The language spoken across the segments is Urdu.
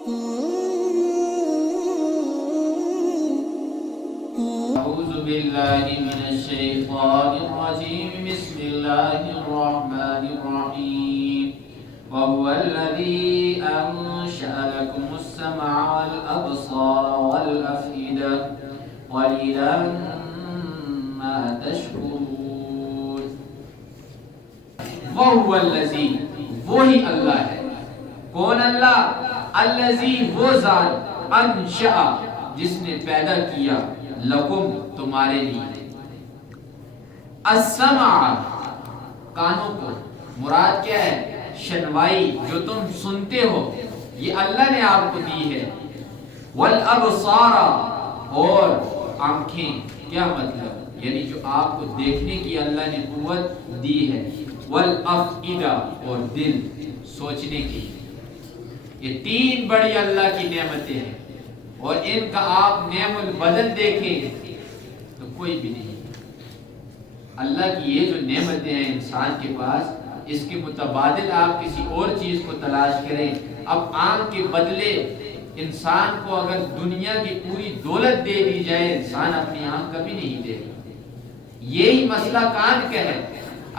أعوذ بالله من الشيطان الرجيم بسم الله الرحمن الرحيم وهو الذي أنشأ لكم السمع والأبصار والأفئدة قليلا ما تشكرون وهو الذي وہی اللہ ہے. کون اللہ؟ الذی وہ ذات انشأ جس نے پیدا کیا لکم تمہارے لیے السمع کانوں کو. مراد کیا ہے؟ شنوائی جو تم سنتے ہو یہ اللہ نے آپ کو دی ہے. والابصار اور آنکھیں. کیا مطلب؟ یعنی جو آپ کو دیکھنے کی اللہ نے قوت دی ہے. والافئدہ اور دل سوچنے کی. یہ تین بڑی اللہ کی نعمتیں ہیں اور ان کا آپ نعم البدل دیکھیں تو کوئی بھی نہیں. اللہ کی یہ جو نعمتیں ہیں انسان کے پاس اس کے متبادل آپ کسی اور چیز کو تلاش کریں. اب آنکھ کے بدلے انسان کو اگر دنیا کی پوری دولت دے دی جائے انسان اپنی آنکھ کبھی نہیں دے گا. یہی مسئلہ کان کا ہے.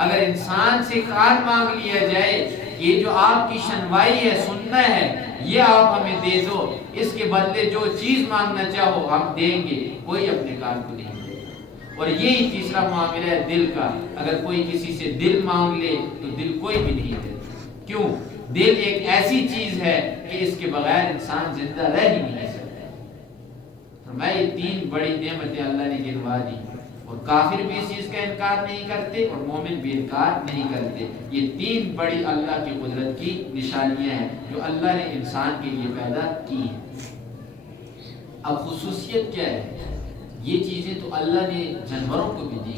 اگر انسان سے کان مانگ لیا جائے یہ جو آپ کی شنوائی ہے سننا ہے یہ آپ ہمیں دے دو اس کے بدلے جو چیز مانگنا چاہو ہم دیں گے. کوئی اپنے کان کو نہیں دے. اور یہی تیسرا معاملہ ہے دل کا. اگر کوئی کسی سے دل مانگ لے تو دل کوئی بھی نہیں دے. کیوں؟ دل ایک ایسی چیز ہے کہ اس کے بغیر انسان زندہ رہ ہی نہیں سکتا. فرمایا یہ تین بڑی نعمتیں اللہ نے گنوا دی اور کافر بھی اس چیز کا انکار نہیں کرتے اور مومن بھی انکار نہیں کرتے. یہ تین بڑی اللہ کی قدرت کی نشانیاں ہیں جو اللہ نے انسان کے لیے پیدا کی ہیں. اب خصوصیت کیا ہے؟ یہ چیزیں تو اللہ نے جانوروں کو بھی دی.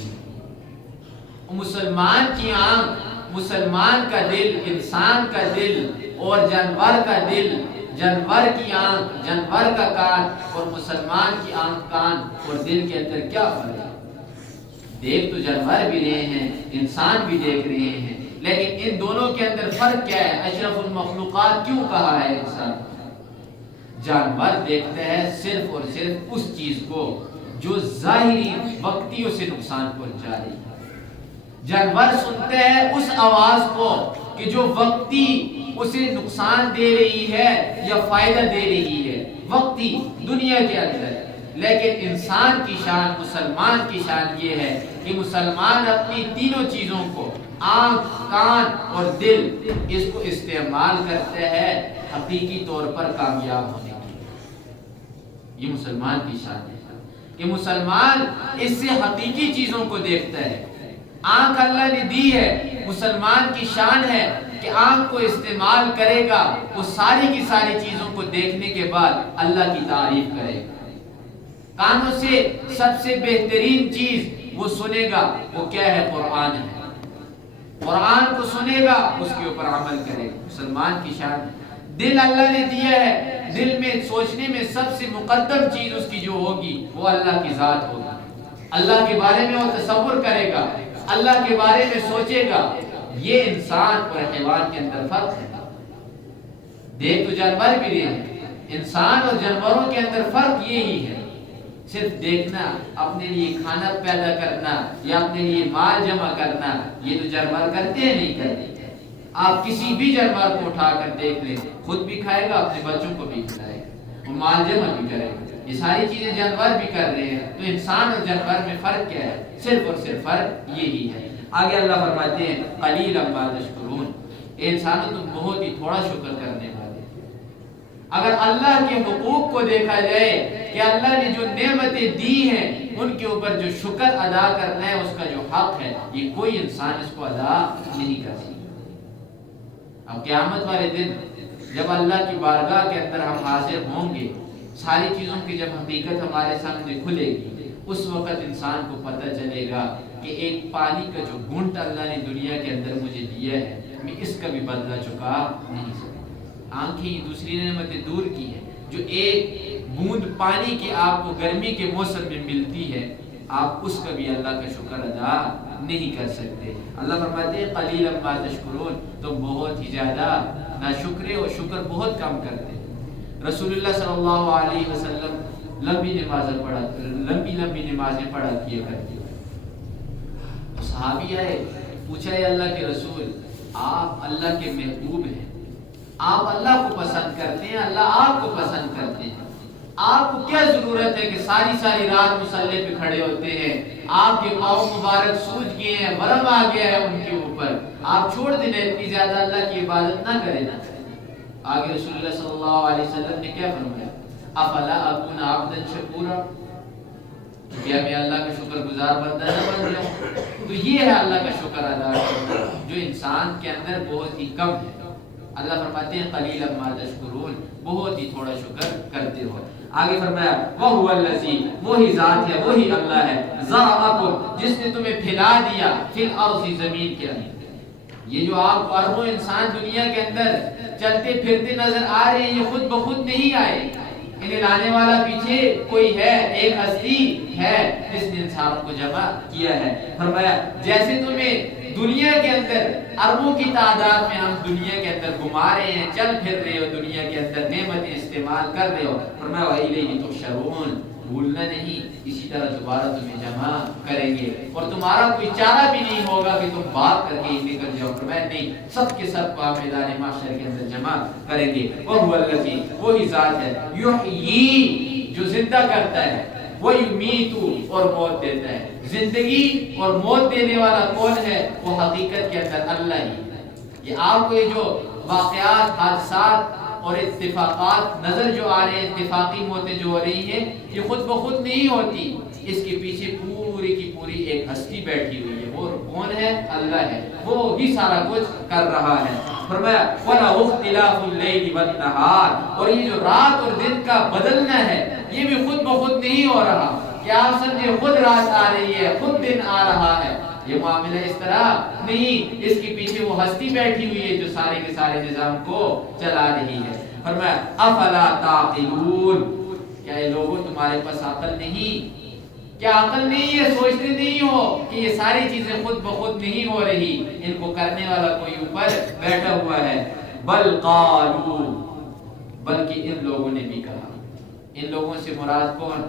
مسلمان کی آنکھ، مسلمان کا دل، انسان کا دل اور جانور کا دل، جانور کی آنکھ، جانور کا کان اور مسلمان کی آنکھ، کان اور دل کے اندر کیا فرق ہے؟ دیکھ تو جانور بھی رہے ہیں انسان بھی دیکھ رہے ہیں لیکن ان دونوں کے اندر فرق کیا ہے؟ اشرف المخلوقات کیوں کہا ہے انسان؟ جانور دیکھتا ہے صرف اور صرف اس چیز کو جو ظاہری وقتی اسے نقصان پہنچا رہی ہے. جانور سنتا ہے اس آواز کو کہ جو وقتی اسے نقصان دے رہی ہے یا فائدہ دے رہی ہے وقتی دنیا کے اندر. لیکن انسان کی شان، مسلمان کی شان یہ ہے کہ مسلمان اپنی تینوں چیزوں کو آنکھ، کان اور دل اس کو استعمال کرتا ہے حقیقی طور پر کامیاب ہونے کے لیے. یہ مسلمان کی شان ہے کہ مسلمان اس سے حقیقی چیزوں کو دیکھتا ہے. آنکھ اللہ نے دی ہے. مسلمان کی شان ہے کہ آنکھ کو استعمال کرے گا وہ ساری کی ساری چیزوں کو دیکھنے کے بعد اللہ کی تعریف کرے گا. کانوں سے سب سے بہترین چیز وہ سنے گا وہ کیا ہے؟ قرآن ہے. قرآن کو سنے گا اس کے اوپر عمل کرے گا. مسلمان کی شان. دل اللہ نے دیا ہے. دل میں سوچنے میں سب سے مقدم چیز اس کی جو ہوگی وہ اللہ کی ذات ہوگی. اللہ کے بارے میں وہ تصور کرے گا، اللہ کے بارے میں سوچے گا. یہ انسان اور حیوان کے اندر فرق ہے. دیکھ تو جانور بھی رہے ہیں انسان اور جانوروں کے اندر فرق یہی ہے. صرف دیکھنا، اپنے لیے کھانا پیدا کرنا یا اپنے لیے مال جمع کرنا یہ تو جانور کرتے ہیں نہیں کرتے. آپ کسی بھی جانور کو اٹھا کر دیکھ لیں خود بھی کھائے گا اپنے بچوں کو بھی کھلائے گا وہ مال جمع بھی کرے گا. یہ ساری چیزیں جانور بھی کر رہے ہیں. تو انسان اور جانور میں فرق کیا ہے؟ صرف اور صرف فرق یہی ہے. آگے اللہ فرماتے ہیں قلیلا ما تشکرون. اے انسانوں تم بہت ہی تھوڑا شکر کرنے والے. اگر اللہ کے حقوق کو دیکھا جائے کہ اللہ نے جو نعمتیں دی ہیں ان کے اوپر جو شکر ادا کرنا ہے اس کا جو حق ہے یہ کوئی انسان اس کو ادا نہیں کر سکتا. اب قیامت والے دن جب اللہ کی بارگاہ کے اندر ہم حاضر ہوں گے ساری چیزوں کی جب حقیقت ہمارے سامنے کھلے گی اس وقت انسان کو پتہ چلے گا کہ ایک پانی کا جو گھونٹ اللہ نے دنیا کے اندر مجھے دیا ہے میں اس کا بھی بدلہ چکا نہیں سکتا. آنکھیں دوسری نعمتیں دور کی ہیں. جو ایک بوند پانی کی آپ کو گرمی کے موسم میں ملتی ہے آپ اس کا بھی اللہ کا شکر ادا نہیں کر سکتے. اللہ فرماتے ہیں قلیلا ما تشکرون. تم بہت ہی زیادہ ناشکرے اور شکر بہت کم کرتے. رسول اللہ صلی اللہ علیہ وسلم لمبی نمازیں پڑھا کیا کرتے تھے۔ صحابی آئے، پوچھا ہے اللہ کے رسول، آپ اللہ کے محبوب ہیں، آپ اللہ کو پسند کرتے ہیں، اللہ آپ کو پسند کرتے ہیں، آپ کو کیا ضرورت ہے کہ ساری رات مصلی پہ کھڑے ہوتے ہیں، آپ کے پاؤں مبارک سوج گئے ہیں، ورم آ گیا ہے ان کے اوپر، آپ چھوڑ دیں اتنی زیادہ اللہ کی عبادت نہ کریں۔ آگے رسول اللہ صلی اللہ علیہ وسلم نے کیا فرمایا؟ افلا اکون عبدا شکورا، کیا میں اللہ کا شکر گزار بندہ نہ بن جاؤں؟ تو یہ ہے اللہ کا شکر ادا کرنا جو انسان کے اندر بہت ہی کم ہے۔ اللہ فرماتے ہیں قلیلا ما تشکرون، بہت ہی تھوڑا شکر کرتے ہو۔ آگے فرمایا وَهُوَ الَّذِي، وہی ذات ہے، وہی اللہ ہے، ذَرَأَكُمْ، جس نے تمہیں پھیلا دیا، فِي الْأَرْضِ، زمین کے اندر۔ یہ جو آپ کو اربوں انسان دنیا کے اندر چلتے پھرتے نظر آ رہے ہیں، یہ خود بخود نہیں آئے، انہیں لانے والا پیچھے کوئی ہے، ایک ہستی ہے جس نے انسان کو جمع کیا ہے۔ فرمایا جیسے تمہیں دنیا کے اندر اربوں کی تعداد میں ہم دنیا کے اندر گھما رہے ہیں، چل پھر رہے ہو دنیا کے اندر، نعمتیں استعمال کر رہے ہو، فرمایا وَإِلَيْهِ تُحْشَرُونَ، بھولنا نہیں، اسی طرح دوبارہ تمہیں جمع کریں گے، اور تمہارا کوئی چارہ بھی نہیں ہوگا کہ تم بات کر کے نکل جاؤ۔ فرمایا نہیں، سب کے سب کو میدان محشر کے اندر جمع کریں گے۔ وَهُوَ الَّذِي، وہی ذات ہے، یحیی، جو زندہ کرتا ہے، وَیُمِیتُ، اور موت دیتا ہے۔ زندگی اور موت دینے والا کون ہے؟ وہ حقیقت کے اندر اللہ ہی۔ یہ آپ کو یہ جو واقعات، حادثات اور اتفاقات نظر جو آ رہے ہیں، اتفاقی موتیں جو ہو رہی ہیں، یہ خود بخود نہیں ہوتی، اس کے پیچھے پوری کی پوری ایک ہستی بیٹھی ہوئی ہے، وہ کون ہے؟ اللہ ہے، وہ ہی سارا کچھ کر رہا ہے۔ فرمایا وَلَهُ اخْتِلَافُ اللَّيْلِ وَالنَّهَارِ، اور یہ جو رات اور دن کا بدلنا ہے، یہ بھی خود بخود نہیں ہو رہا کہ آپ سمجھے خود رات آ رہی ہے، خود دن آ رہا ہے، یہ معاملہ اس طرح نہیں، اس کے پیچھے وہ ہستی بیٹھی ہوئی ہے جو سارے کے سارے نظام کو چلا رہی ہے۔ فرمایا افلا تعقلون، کیا یہ لوگوں تمہارے پاس عقل نہیں؟ کیا عقل نہیں ہے؟ سوچتے نہیں ہو کہ یہ ساری چیزیں خود بخود نہیں ہو رہی، ان کو کرنے والا کوئی اوپر بیٹھا ہوا ہے۔ بل قالوا، بلکہ ان لوگوں نے بھی کہا، ان لوگوں سے مراد کون؟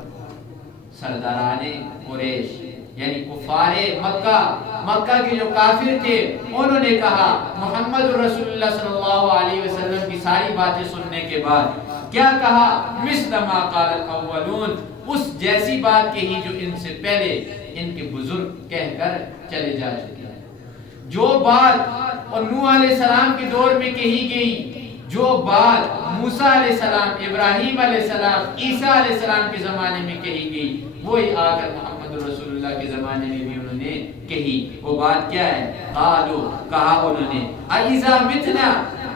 سرداران قریش، یعنی کفار مکہ، مکہ کے جو کافر تھے، انہوں نے کہا محمد رسول اللہ صلی اللہ علیہ وسلم کی ساری باتیں سننے کے بعد کیا کہا؟ مثل ما قال الاولون، اس جیسی بات کہی جو ان سے پہلے ان کے بزرگ کہہ کر چلے جا چکے ہیں۔ جو بات اور نوح علیہ السلام کے دور میں کہی گئی، جو بات موسیٰ علیہ السلام، ابراہیم علیہ السلام، عیسیٰ علیہ السلام کے زمانے میں کہی گئی، وہی آ کر محمد رسول اللہ کے زمانے میں بھی انہوں نے کہی۔ وہ بات کیا ہے؟ قالو، کہا انہوں نے، اِذَا مِتْنَا،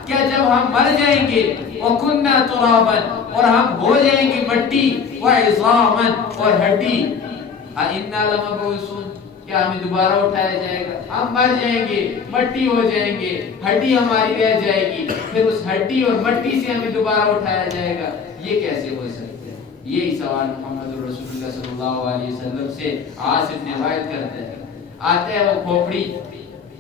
کیا جب ہم مر جائیں گے، وَكُنَّا تُرَابًا، اور ہم ہو جائیں گے مٹی، وَعِظَامًا، اور ہڈی، أَإِنَّا لَمَبْعُوثُونَ، کیا ہمیں دوبارہ اٹھایا جائے گا؟ ہم مر جائیں گے، مٹی ہو جائیں گے، ہڈی ہماری رہ جائے گی، پھر اس ہڈی اور مٹی سے ہمیں دوبارہ اٹھایا جائے گا، یہ کیسے ہو سکتا ہے؟ یہی سوال محمد رسول اللہ صلی اللہ علیہ وسلم سے عاصم نے روایت کرتا ہے۔ آتا ہے وہ کھوپڑی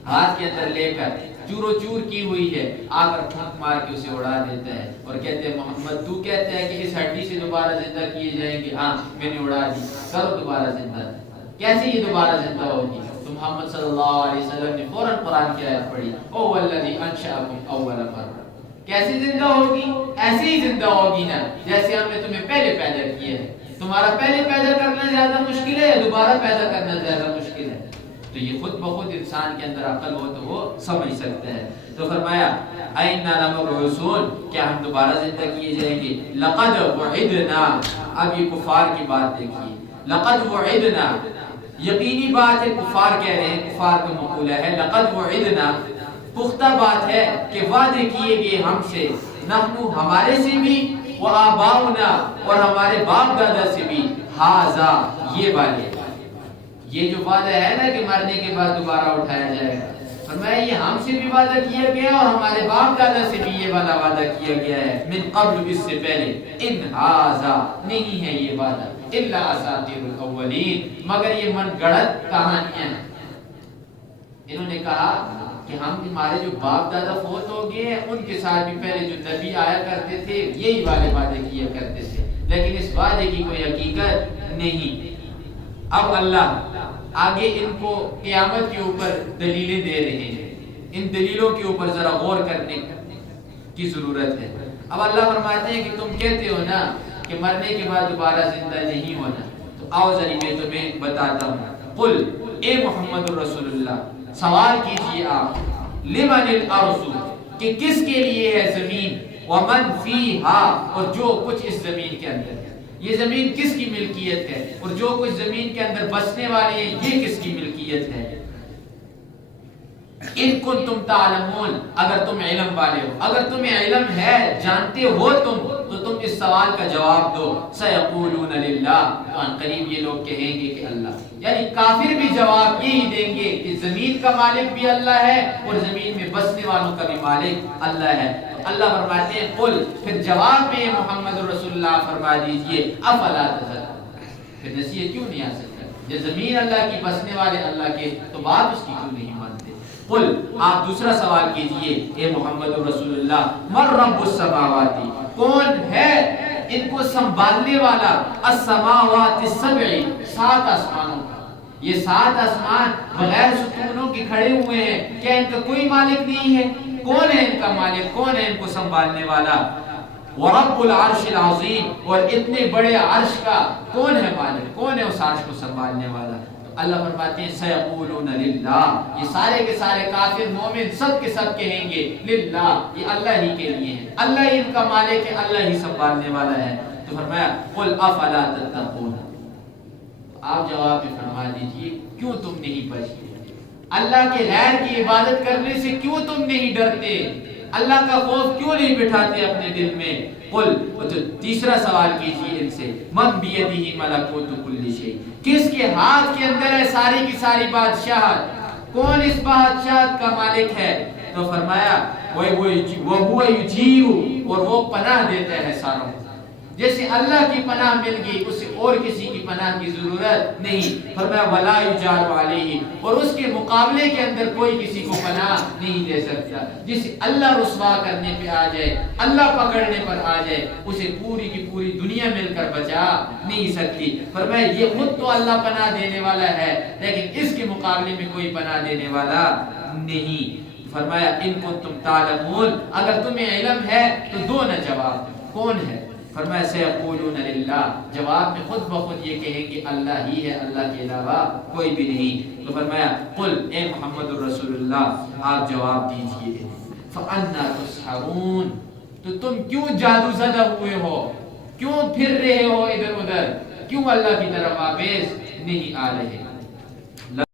ہاتھ کے اندر لے کر، چورو چور کی ہوئی ہے، آ کر پھونک مار کے اسے اڑا دیتا ہے اور کہتے ہیں محمد تو کہتا ہے کہ اس ہڈی سے دوبارہ زندہ کیے جائیں گے؟ ہاں میں نے اڑا دی، کرو دوبارہ زندہ۔ کیسے یہ دوبارہ زندہ ہوگی؟ تو محمد صلی اللہ علیہ وسلم نے فوراً قرآن کی آیت پڑھی، او الذی انشأکم اول مرہ، کیسے زندہ ہوگی؟ ایسے ہی زندہ ہوگی نا جیسے ہم نے تمہیں پہلے پیدا کیا ہے۔ تمہارا پہلے پیدا کرنا زیادہ مشکل ہے یا دوبارہ پیدا کرنا زیادہ مشکل ہے؟ تو یہ خود بخود انسان کے اندر عقل ہو تو وہ سمجھ سکتا ہے۔ تو فرمایا اَإِنَّا لَمَبْعُوثُونَ، کیا ہم دوبارہ زندہ کیے جائیں گے؟ لَقَدْ وُعِدْنَا، اب یہ کفار کی بات دیکھیے، لَقَدْ وُعِدْنَا، یقینی بات ہے، کفار کہہ رہے ہیں، کفار کا مقولہ ہے، لَقَدْ وُعِدْنَا، پختہ بات ہے کہ وعدے کیے گئے ہم سے، نحنو، ہمارے سے بھی، وآباؤنا، اور ہمارے باپ دادا سے بھی، ہاذا، یہ والے، یہ جو وعدہ ہے نا کہ مرنے کے بعد دوبارہ اٹھایا جائے گا، فرمایا یہ ہم سے بھی وعدہ کیا گیا اور ہمارے باپ دادا سے بھی یہ والا وعدہ کیا گیا ہے، من قبل، اس سے پہلے، ان ہاذا، نہیں ہے یہ وعدہ، الا اساطیر الاولین، مگر یہ من گڑت کہانیاں ہیں۔ انہوں نے کہا کہ ہمارے جو باپ دادا فوت ہو گئے ہیں ان کے ساتھ بھی پہلے جو نبی آیا کرتے تھے یہی والے وعدے کیا کرتے تھے، لیکن اس وعدے کی کوئی حقیقت نہیں۔ اب اللہ آگے ان کو قیامت کے اوپر دلیلیں دے رہے ہیں، ان دلیلوں کے اوپر ذرا غور کرنے کی ضرورت ہے۔ اب اللہ فرماتے ہیں کہ تم کہتے ہو نا کہ مرنے کے بعد دوبارہ زندہ نہیں ہونا، تو آؤ ذرا میں تمہیں بتاتا ہوں۔ قل، اے محمد الرسول اللہ سوال کیجئے آپ، لمن الارض، کہ کس کے لیے ہے زمین، ومن فیہا، اور جو کچھ اس زمین کے اندر ہے، یہ زمین کس کی ملکیت ہے، اور جو کچھ زمین کے اندر بسنے والے ہیں یہ کس کی ملکیت ہے۔ ان کنتم تعلمون، اگر تم علم والے ہو، اگر تمہیں علم ہے، جانتے ہو تم، تو تم اس سوال کا جواب دو۔ سیقولون للہ، تو ان قریب یہ لوگ کہیں گے کہ اللہ، یعنی کافر بھی جواب یہی دیں گے کہ زمین کا مالک بھی اللہ ہے اور زمین میں بسنے والوں کا بھی مالک اللہ ہے۔ اللہ فرماتے ہیں قل، پھر جواب میں محمد رسول اللہ فرما دیجئے، افلا تذکرون، پھر نصیحت کیوں نہیں آ سکتا؟ جب زمین اللہ کی، بسنے والے اللہ کے، تو بات اس کی کیوں نہیں مانتے؟ قل، آپ دوسرا سوال کیجئے اے محمد رسول اللہ، من رب السماوات، کون ہے ان کو سنبھالنے والا، السماوات السبع، 7 آسمانوں کا۔ یہ 7 آسمان بغیر ستونوں کے کھڑے ہوئے ہیں، کیا ان کا کوئی مالک نہیں ہے؟ کون ہے ان کا مالک، کون ہے ان کو سنبھالنے والا؟ ورب العرش العظیم، اور اتنے بڑے عرش کا کون ہے مالک، کون ہے اس عرش کو سنبھالنے والا؟ اللہ فرماتے ہیں سیقولون للہ، یہ سارے کے سارے کافر مومن سب کے سب کہیں گے للہ، یہ اللہ ہی کے لیے ہے، اللہ ہی ان کا مالک ہے، اللہ ہی سنبھالنے والا ہے۔ تو فرمایا قل افلا تتقون، آپ جواب میں فرما دیجئے کیوں تم نہیں بچتے؟ اللہ کے غیر کی عبادت کرنے سے کیوں تم نہیں ڈرتے؟ اللہ کا خوف کیوں نہیں بٹھاتے اپنے دل میں؟ قل، تیسرا سوال کیجئے ان سے، من بیدہ ملکوت کل شیء، کس کے ہاتھ کے اندر ہے ساری کی ساری بادشاہت، کون اس بادشاہت کا مالک ہے؟ تو فرمایا وَهُوَ يُجِيرُ، اور وہ پناہ دیتا ہے ساروں کو، جیسے اللہ کی پناہ مل گئی اسے اور کسی کی پناہ کی ضرورت نہیں۔ فرمایا وَلَا يُجَارُ عَلَيْهِ، اور اس کے مقابلے کے اندر کوئی کسی کو پناہ نہیں دے سکتا۔ جسے اللہ رسوا کرنے پہ آ جائے، اللہ پکڑنے پر آ جائے، اسے پوری کی پوری دنیا مل کر بچا نہیں سکتی۔ فرمایا یہ خود تو اللہ پناہ دینے والا ہے، لیکن اس کے مقابلے میں کوئی پناہ دینے والا نہیں۔ فرمایا ان کنتم تعلمون، اگر تمہیں علم ہے تو دو نہ جواب، کون ہے؟ فرمایا سیقولون للہ، جواب میں خود بخود یہ کہیں گے اللہ ہی ہے، اللہ کے علاوہ کوئی بھی نہیں۔ تو فرمایا قل، اے محمد الرسول اللہ آپ جواب دیجئے، فَأَنَّا تُسْحَرُونَ، تو تم کیوں جادو زدہ ہوئے ہو، کیوں پھر رہے ہو ادھر ادھر، کیوں اللہ کی طرف واپس نہیں آ رہے؟